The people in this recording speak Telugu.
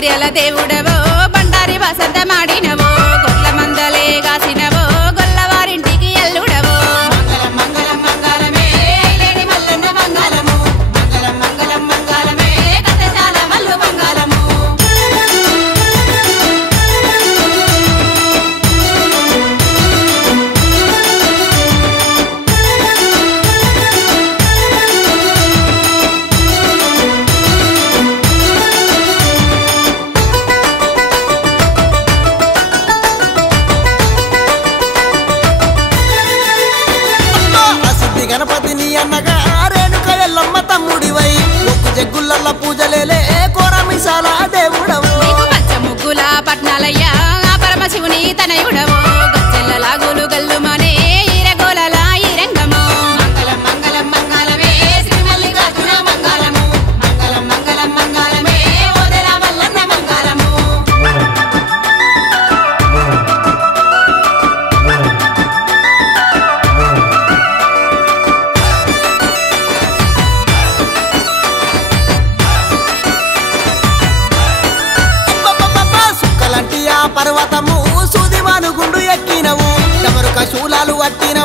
భార్యల దేవుడవో బండారి వసంత మాడినవో గొల్ల మందలే గాసినవో గొల్లవారింటికి ఎల్లుడవో మంగళం మంగళం మంగళమే ఐలేని మల్లన్న మంగళము మంగళం మంగళం మంగళమే కథశాల మల్లు మంగళము గణపతిని అన్నగా రేణుక ఎల్లమ్మ తమ్ముడివై ఒక్కు జగ్గులల్ల పూజలేలే కోరమిసాల దేవుడవు పంచముగ్గుల పట్నాలయ్యా పరమశివుని తనయుడవో గచ్చెల్ల లాగులు గల్లుమనే ఈరగోలల ఈ రంగము మంగళం మంగళం మంగళమే శ్రీ మల్లికార్జున మంగళము మంగళం మంగళం మంగళమే ఓదెల మల్లన్న మంగళము పర్వతము సూదిమాను గుండు ఎక్కినవు ఎవరు కశూలాలు వట్టిన